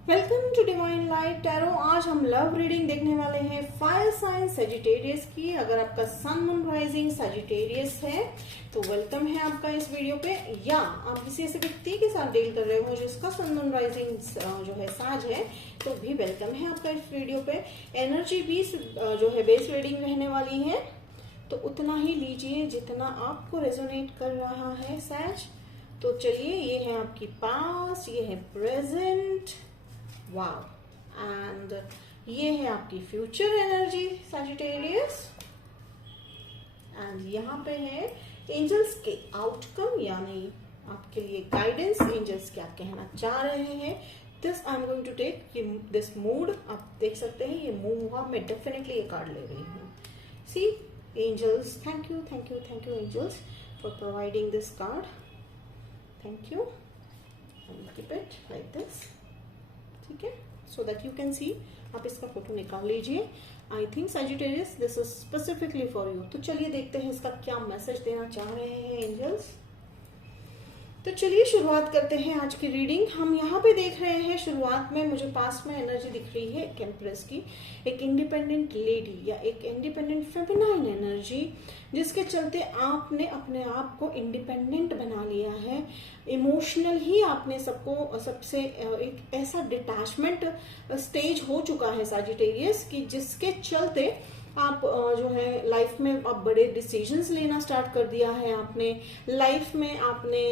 Welcome to divine light tarot. आज हम love reading देखने वाले हैं फायर साइन सेजिटेरियस की। अगर आपका सन मून राइजिंग सेजिटेरियस है तो वेलकम है आपका इस वीडियो पे, या आप किसी ऐसे व्यक्ति के साथ डील कर रहे हो जिसका सन मून राइजिंग जो है साज है तो भी वेलकम है आपका इस वीडियो पे। एनर्जी भी जो है बेस रीडिंग रहने वाली है, तो उतना ही लीजिए जितना आपको रेजोनेट कर रहा है साज। तो चलिए, ये है आपकी पास्ट, ये है प्रेजेंट, वाव, एंड ये है आपकी फ्यूचर एनर्जी सैजिटेरियस, एंड यहाँ पे है एंजल्स के आउटकम, यानी आपके लिए गाइडेंस। एंजल्स क्या कहना चाह रहे हैं, this I am going to take this mood. आप देख सकते हैं ये मूव हुआ, मैं डेफिनेटली ये कार्ड ले रही हूँ। See angels, thank you thank you thank you angels for providing this card, thank you. Keep it like this, ठीक है, so that you can see. आप इसका फोटो निकाल लीजिए। I think Sagittarius this is specifically for you. तो चलिए देखते हैं इसका क्या मैसेज देना चाह रहे हैं एंजल्स। तो चलिए शुरुआत करते हैं आज की रीडिंग। हम यहाँ पे देख रहे हैं शुरुआत में मुझे पास में एनर्जी दिख रही है एक एम्प्रेस की, एक इंडिपेंडेंट लेडी या एक इंडिपेंडेंट फेमिनाइन एनर्जी, जिसके चलते आपने अपने आप को इंडिपेंडेंट बना लिया है। इमोशनल ही आपने सबसे एक ऐसा डिटैचमेंट स्टेज हो चुका है सैजिटेरियस की, जिसके चलते आप जो है लाइफ में अब बड़े डिसीजंस लेना स्टार्ट कर दिया है आपने। लाइफ में आपने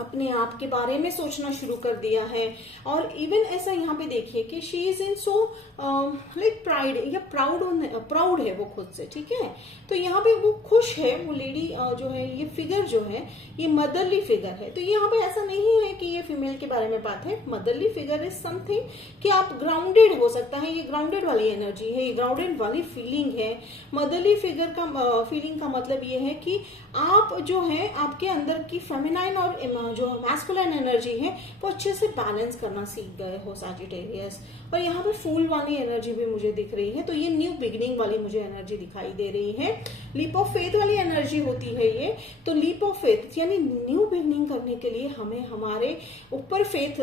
अपने आप के बारे में सोचना शुरू कर दिया है। और इवन ऐसा यहाँ पे देखिए कि she is in so like pride या प्राउड है वो खुद से, ठीक है। तो यहाँ पे वो खुश है, वो लेडी जो है, ये फिगर जो है ये मदरली फिगर है। तो यहाँ पे ऐसा नहीं है कि ये फीमेल के बारे में बात है। मदरली फिगर इज समथिंग कि आप ग्राउंडेड हो सकता है, ये ग्राउंडेड वाली एनर्जी है, ये ग्राउंडेड वाली फीलिंग है। मदरली फिगर का फीलिंग का मतलब ये है कि आप जो है आपके अंदर की फेमिनाइन और जो मैस्कुलिन एनर्जी है वो अच्छे से बैलेंस करना सीख गए हो सैजिटेरियस। और यहाँ पे फूल वाली एनर्जी भी मुझे दिख रही है, तो ये न्यू बिगिनिंग वाली मुझे एनर्जी दिखाई दे रही है। लीप ऑफ फेथ वाली एनर्जी होती है ये। तो लीप ऑफ फेथ यानी न्यू बिगिनिंग करने के लिए हमें हमारे ऊपर फेथ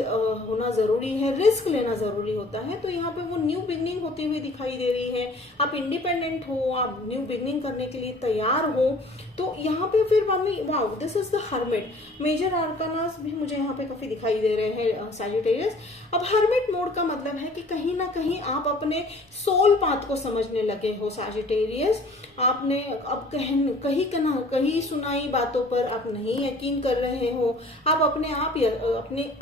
होना जरूरी है, रिस्क लेना जरूरी होता है। तो यहाँ पे वो न्यू बिगिनिंग होती हुई दिखाई दे रही है। आप इंडिपेंडेंट हो, आप न्यू बिगिनिंग करने के लिए तैयार हो। तो यहाँ पे फिर mummy wow, this is the hermit. Major arcanas भी मुझे यहाँ पे काफी दिखाई दे रहे हैं सैजिटेरियस। अब हर्मिट मोड का मतलब है कि कहीं ना कहीं आप अपने सोल पाथ को समझने लगे हो सैजिटेरियस। आपने अब कहीं सुनाई बातों पर आप नहीं यकीन कर रहे हो, आप अपने आप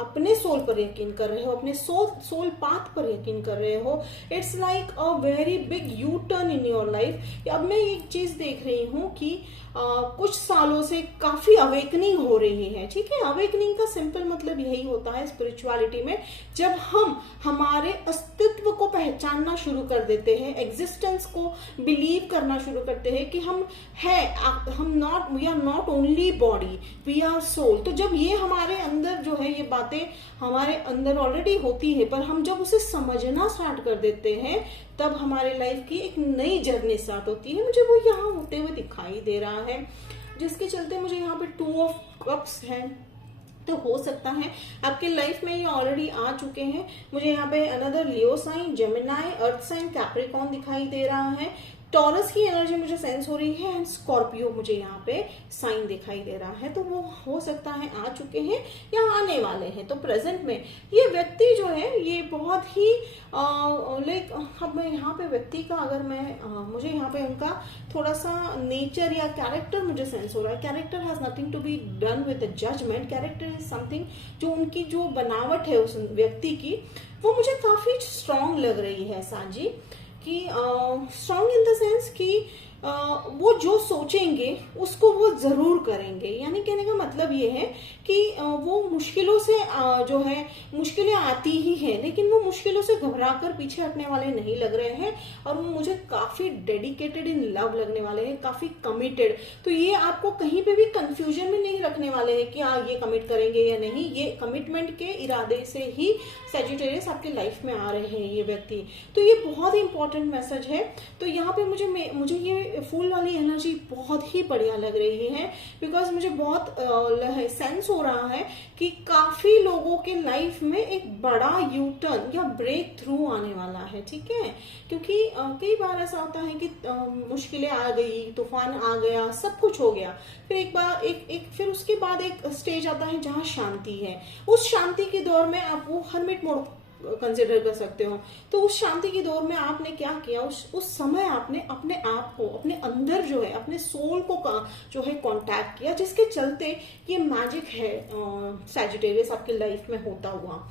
अपने सोल पर यकीन कर रहे हो, अपने सोल पाथ पर यकीन कर रहे हो। It's like a very big U turn in your life. अब मैं एक चीज देख रही हूँ कि कुछ सालों से काफी अवेकनिंग हो रही है, ठीक है। अवेकनिंग का सिंपल मतलब यही होता है स्पिरिचुअलिटी में, जब हम हमारे अस्तित्व को पहचानना शुरू कर देते हैं, एग्जिस्टेंस को बिलीव करना शुरू करते हैं कि हम we are not only body, we are soul. तो जब ये हमारे अंदर जो है, ये बातें हमारे अंदर ऑलरेडी होती है, पर हम जब उसे समझना स्टार्ट कर देते हैं तब हमारे लाइफ की एक नई जर्नी स्टार्ट होती है। मुझे वो यहाँ होते हुए दिखाई दे रहा है, जिसके चलते मुझे यहाँ पे 2 ऑफ कप्स है। तो हो सकता है आपके लाइफ में ये ऑलरेडी आ चुके हैं। मुझे यहाँ पे another Leo sign, Gemini, earth sign, Capricorn दिखाई दे रहा है। टॉरस की एनर्जी मुझे सेंस हो रही है, एंड स्कॉर्पियो मुझे यहाँ पे साइन दिखाई दे रहा है। तो वो हो सकता है आ चुके हैं या आने वाले हैं। तो प्रेजेंट में ये व्यक्ति जो है ये बहुत ही लाइक, अब मैं यहाँ पे व्यक्ति का अगर मैं मुझे यहाँ पे उनका थोड़ा सा नेचर या कैरेक्टर मुझे सेंस हो रहा है। Character has nothing to be done with judgement. Character is something, जो उनकी जो बनावट है उस व्यक्ति की, वो मुझे काफी स्ट्रांग लग रही है साजी कि स्ट्रांग इन द सेंस कि वो जो सोचेंगे उसको वो जरूर करेंगे। यानी कहने का मतलब ये है कि वो मुश्किलों से जो है, मुश्किलें आती ही हैं, लेकिन वो मुश्किलों से घबराकर पीछे हटने वाले नहीं लग रहे हैं, और वो मुझे काफी डेडिकेटेड इन लव लगने वाले हैं, काफी कमिटेड। तो ये आपको कहीं पे भी कंफ्यूजन में नहीं रखने वाले हैं कि ये कमिट करेंगे या नहीं। ये कमिटमेंट के इरादे से ही सैजिटेरियस आपके लाइफ में आ रहे हैं ये व्यक्ति। तो ये बहुत ही इंपॉर्टेंट मैसेज है। तो यहाँ पे मुझे ये फूल वाली एनर्जी बहुत ही बढ़िया लग रही है, बिकॉज मुझे बहुत सेंस हो रहा है कि काफी लोगों के लाइफ में एक बड़ा यू टर्न या ब्रेक थ्रू आने वाला है, ठीक है। क्योंकि कई बार ऐसा होता है कि मुश्किलें आ गई, तूफान आ गया, सब कुछ हो गया, फिर एक बार एक फिर उसके बाद एक स्टेज आता है जहाँ शांति है। उस शांति के दौर में आप वो हर्मिट मोड कंसिडर कर सकते हो। तो उस शांति के दौर में आपने क्या किया, उस समय आपने अपने आप को, अपने अंदर जो है, अपने सोल को जो है कांटेक्ट किया, जिसके चलते ये मैजिक है सैजिटेरियस आपके लाइफ में होता हुआ।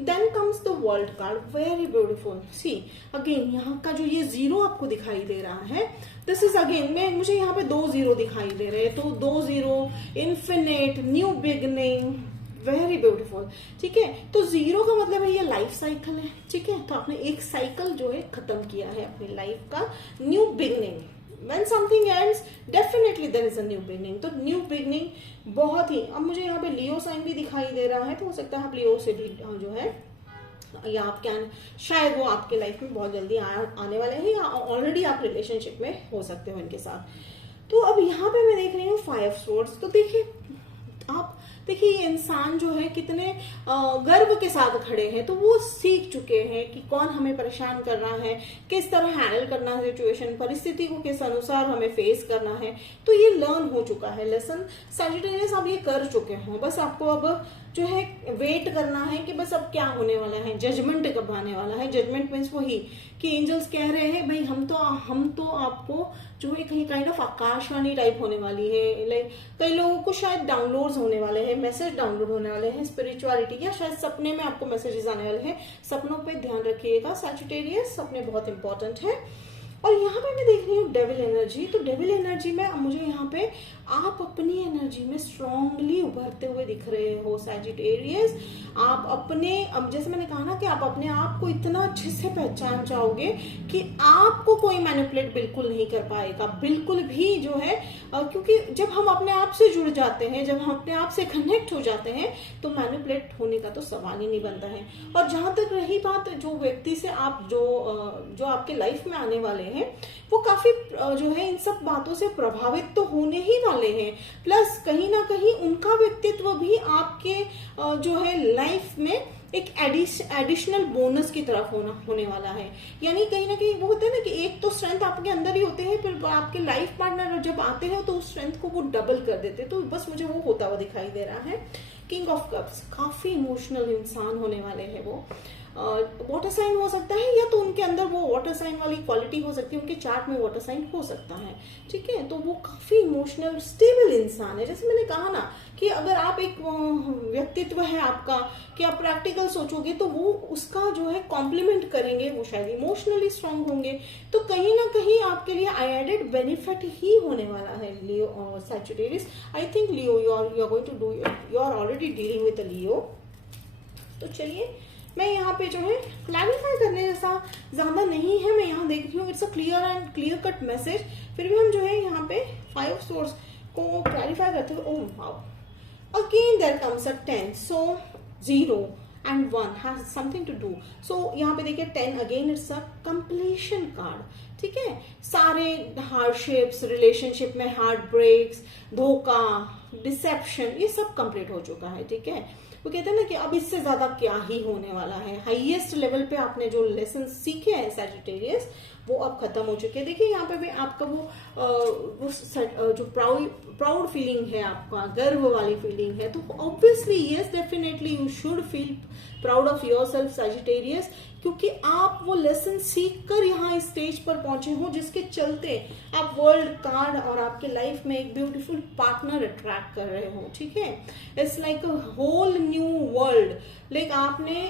Then comes the world card, very beautiful. See again यहाँ का जो ये 0 आपको दिखाई दे रहा है, दिस इज अगेन, मुझे यहाँ पे 2 0 दिखाई दे रहे हैं, तो 2 0, infinite, new beginning, very beautiful, ठीक है। तो 0 का मतलब है ये लाइफ साइकिल है, ठीक है। तो आपने एक साइकिल जो है खत्म किया है अपनी लाइफ का, new beginning. When something ends, definitely there is a new beginning। तो न्यू बिगनिंग बहुत ही, अब मुझे यहाँ पे लियो साइन भी दिखाई दे रहा है, तो हो सकता है आप लियो से भी जो है, या आप क्या, शायद वो आपके लाइफ में बहुत जल्दी आने वाले हैं, या ऑलरेडी आप रिलेशनशिप में हो सकते हो इनके साथ। तो अब यहाँ पे मैं देख रही हूँ 5 swords। तो देखिए ये इंसान जो है कितने गर्व के साथ खड़े हैं, तो वो सीख चुके हैं कि कौन हमें परेशान कर रहा है, किस तरह हैंडल करना है सिचुएशन, परिस्थिति को किस अनुसार हमें फेस करना है। तो ये लर्न हो चुका है लेसन, सैजिटेरियस आप ये कर चुके हो, बस आपको अब जो है वेट करना है कि बस अब क्या होने वाला है, जजमेंट कब आने वाला है। जजमेंट मीन्स वही कि एंजल्स कह रहे हैं भाई हम तो आपको जो है कहीं काइंड ऑफ आकाशवाणी टाइप होने वाली है। लाइक कई लोगों को शायद डाउनलोड्स होने वाले हैं, मैसेज डाउनलोड होने वाले हैं स्पिरिचुअलिटी, या शायद सपने में आपको मैसेजेस आने वाले हैं। सपनों पे ध्यान रखिएगा सैजिटेरियस, सपने बहुत इंपॉर्टेंट है। और यहाँ पे मैं देख रही हूँ डेविल एनर्जी। तो डेविल एनर्जी में मुझे यहाँ पे आप अपनी एनर्जी में स्ट्रांगली उभरते हुए दिख रहे हो सैजिटेरियस। आप अपने, अब जैसे मैंने कहा ना कि आप अपने आप को इतना अच्छे से पहचान जाओगे कि आपको कोई मैनिपुलेट बिल्कुल नहीं कर पाएगा, बिल्कुल भी जो है, क्योंकि जब हम अपने आप से जुड़ जाते हैं, जब हम अपने आप से कनेक्ट हो जाते हैं, तो मैनिपुलेट होने का तो सवाल ही नहीं बनता है। और जहां तक रही बात जो व्यक्ति से आप जो आपके लाइफ में आने वाले हैं, वो काफी जो है इन सब बातों से प्रभावित तो होने ही वाले हैं, प्लस कहीं ना कहीं उनका व्यक्तित्व भी आपके जो है लाइफ में एक एडिशनल बोनस की तरफ होने वाला है। यानी कहीं ना कहीं वो होता है ना कि एक तो स्ट्रेंथ आपके अंदर ही होते हैं, फिर आपके लाइफ पार्टनर जब आते हैं तो उस स्ट्रेंथ को वो डबल कर देते हैं। तो बस मुझे वो होता हुआ दिखाई दे रहा है। किंग ऑफ कप्स, काफी इमोशनल इंसान होने वाले हैं वो। वाटर साइन हो सकता है, या तो उनके अंदर वो वाटर साइन वाली क्वालिटी हो सकती है, उनके चार्ट में वाटर साइन हो सकता है, ठीक है। तो वो काफी इमोशनल स्टेबल इंसान है। जैसे मैंने कहा ना कि अगर आप एक व्यक्तित्व है आपका कि आप प्रैक्टिकल सोचोगे तो वो उसका जो है कॉम्प्लीमेंट करेंगे, वो शायद इमोशनली स्ट्रांग होंगे। तो कहीं ना कहीं आपके लिए एडेड बेनिफिट ही होने वाला है लियो और Sagittarius. I think Leo you are going to do, you are already dealing with Leo. तो चलिए मैं यहाँ पे जो है क्लैरिफाई करने जैसा ज्यादा नहीं है, मैं यहाँ देख रही हूँ it's a clear cut message. फिर भी हम जो है यहाँ पे 5 सोर्स को क्लैरिफाई करते हुए, oh wow, again there comes a 10, so 0 and 1 has something to do। so यहाँ पे देखिए 10 again it's a completion card, ठीक है। सारे हार्डशिप्स, रिलेशनशिप में हार्ट ब्रेक्स, धोखा, डिसेप्शन, ये सब कंप्लीट हो चुका है, ठीक है। वो कहते हैं ना कि अब इससे ज्यादा क्या ही होने वाला है। हाईएस्ट लेवल पे आपने जो लेसन सीखे हैं सैजिटेरियस, वो अब खत्म हो चुके हैं। देखिए यहाँ पे भी आपका वो जो प्राउड फीलिंग है, आपका गर्व वाली फीलिंग है, तो obviously yes definitely you should feel proud of yourself Sagittarius, क्योंकि आप वो लेसन सीख कर यहाँ इस स्टेज पर पहुंचे हो, जिसके चलते आप वर्ल्ड कार्ड और आपके लाइफ में एक ब्यूटीफुल पार्टनर अट्रैक्ट कर रहे हो, ठीक है। It's like a whole new world. Like आपने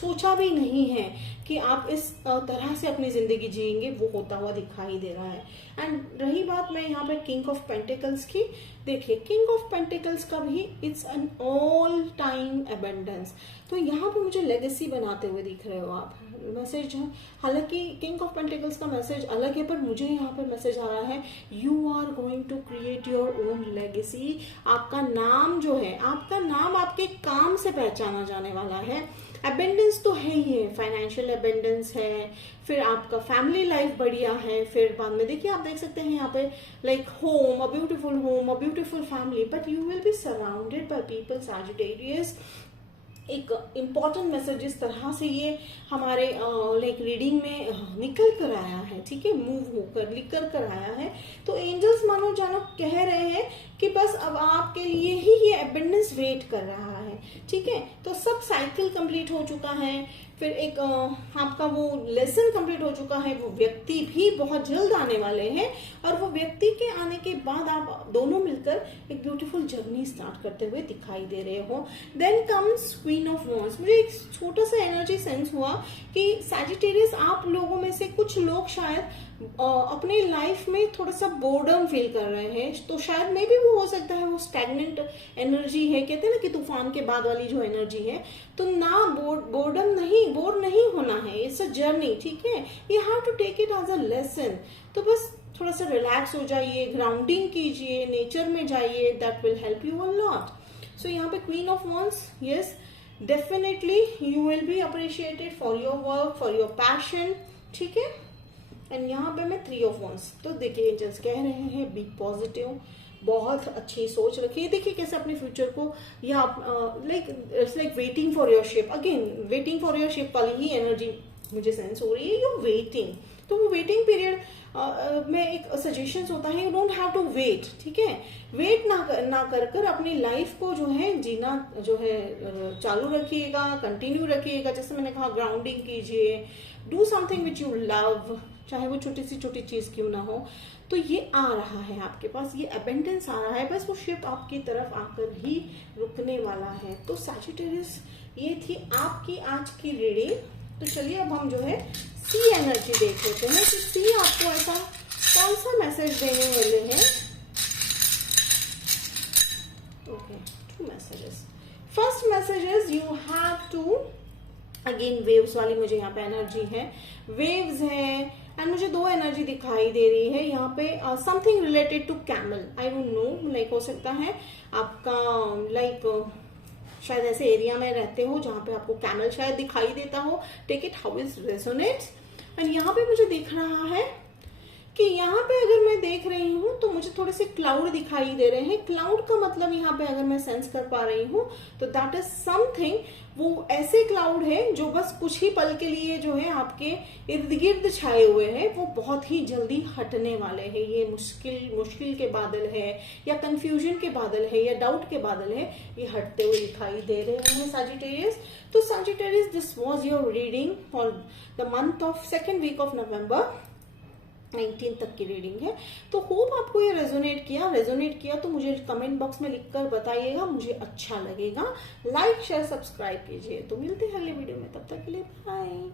सोचा भी नहीं है कि आप इस तरह से अपनी जिंदगी जिएंगे, वो होता हुआ दिखाई दे रहा है। एंड रही बात मैं यहाँ पे किंग ऑफ पेंटिकल्स की, देखिए किंग ऑफ पेंटिकल्स का भी it's an all time abundance. तो यहाँ पे मुझे लेगेसी बनाते हुए दिख रहे हो आप, मैसेज है। हालांकि किंग ऑफ पेंटिकल्स का मैसेज अलग है, पर मुझे यहाँ पे मैसेज आ रहा है you are going to create your own legacy. आपका नाम जो है, आपका नाम आपके काम से पहचाना जाने वाला है। अबेंडेंस तो है ही है, फाइनेंशियल अबेंडेंस है, फिर आपका फैमिली लाइफ बढ़िया है, फिर बाद में देखिए आप देख सकते हैं यहाँ पे like home, a beautiful family, but you will be surrounded by people Sagittarius. एक इम्पॉर्टेंट मैसेज इस तरह से ये हमारे लाइक रीडिंग में निकल कर आया है, ठीक है, मूव होकर निकल कर आया है। तो एंजल्स मानो जानो कह रहे हैं कि बस अब आपके लिए ही ये एबंडेंस वेट कर रहा है, ठीक है। तो सब साइकिल कंप्लीट हो चुका है, फिर एक आपका वो लेसन कंप्लीट हो चुका है, वो व्यक्ति भी बहुत जल्द आने वाले हैं, और वो व्यक्ति के आने के बाद आप दोनों मिलकर एक ब्यूटीफुल जर्नी स्टार्ट करते हुए दिखाई दे रहे हो। Then comes queen of wands. मुझे एक छोटा सा एनर्जी सेंस हुआ कि सैजिटेरियस आप लोगों में से कुछ लोग शायद अपने लाइफ में थोड़ा सा बोर्डम फील कर रहे हैं, तो शायद मे भी वो हो सकता है वो स्टैग्नेंट एनर्जी है, कहते हैं ना कि तूफान के बाद वाली जो एनर्जी है। तो ना बोर नहीं होना है, इट्स अ जर्नी, ठीक है। You have to take it as a lesson. तो बस थोड़ा सा रिलैक्स हो जाइए, ग्राउंडिंग कीजिए, नेचर में जाइए, that will help you a lot. So यहाँ पे queen of wands, yes definitely you will be appreciated for your work, for your passion, ठीक है। एंड यहाँ पे मैं थ्री ऑफ वॉन्ड्स। तो देखिए एंजल्स कह रहे हैं बी पॉजिटिव, बहुत अच्छी सोच रखिए। देखिए कैसे अपने फ्यूचर को, या like it's like waiting for your ship, again waiting for your ship वाली ही एनर्जी मुझे सेंस हो रही है। यू वेटिंग, तो वो वेटिंग पीरियड में एक सजेशन होता है, you don't have to wait, ठीक है। वेट ना कर अपनी लाइफ को जो है जीना जो है चालू रखिएगा, कंटिन्यू रखिएगा। जैसे मैंने कहा ग्राउंडिंग कीजिए, do something which you love, चाहे वो छोटी सी छोटी चीज क्यों ना हो। तो ये आ रहा है आपके पास, ये अबेंडेंस आ रहा है, बस वो शिप आपकी तरफ आकर ही रुकने वाला है। तो सैजिटेरियस ये थी आपकी आज की रीडिंग। तो चलिए अब हम जो है सी एनर्जी देख लेते हैं कि सी आपको ऐसा कौन सा मैसेज देने वाले हैं। Okay, 2 messages. First message is you have to, again waves वाली मुझे यहाँ पे एनर्जी है, वेव्स है, एंड मुझे 2 एनर्जी दिखाई दे रही है यहाँ पे। Something related to camel, I don't know, like हो सकता है आपका लाइक शायद ऐसे एरिया में रहते हो जहां पे आपको कैमल शायद दिखाई देता हो। Take it how is resonates. And यहाँ पे मुझे दिख रहा है कि यहाँ पे अगर मैं देख रही हूँ तो मुझे थोड़े से क्लाउड दिखाई दे रहे हैं। क्लाउड का मतलब यहाँ पे अगर मैं सेंस कर पा रही हूँ तो दैट इज समथिंग, वो ऐसे क्लाउड है जो बस कुछ ही पल के लिए जो है आपके इर्द गिर्द छाए हुए हैं, वो बहुत ही जल्दी हटने वाले हैं। ये मुश्किल के बादल है, या कंफ्यूजन के बादल है, या डाउट के बादल है, ये हटते हुए दिखाई दे रहे हैं सैजिटेरियस। तो Sagittarius, this was your reading for the month of second week of November 19 तक की रीडिंग है। तो होप आपको ये रेजोनेट किया तो मुझे कमेंट बॉक्स में लिखकर बताइएगा, मुझे अच्छा लगेगा। लाइक शेयर सब्सक्राइब कीजिए। तो मिलते हैं अगले वीडियो में, तब तक के लिए बाय।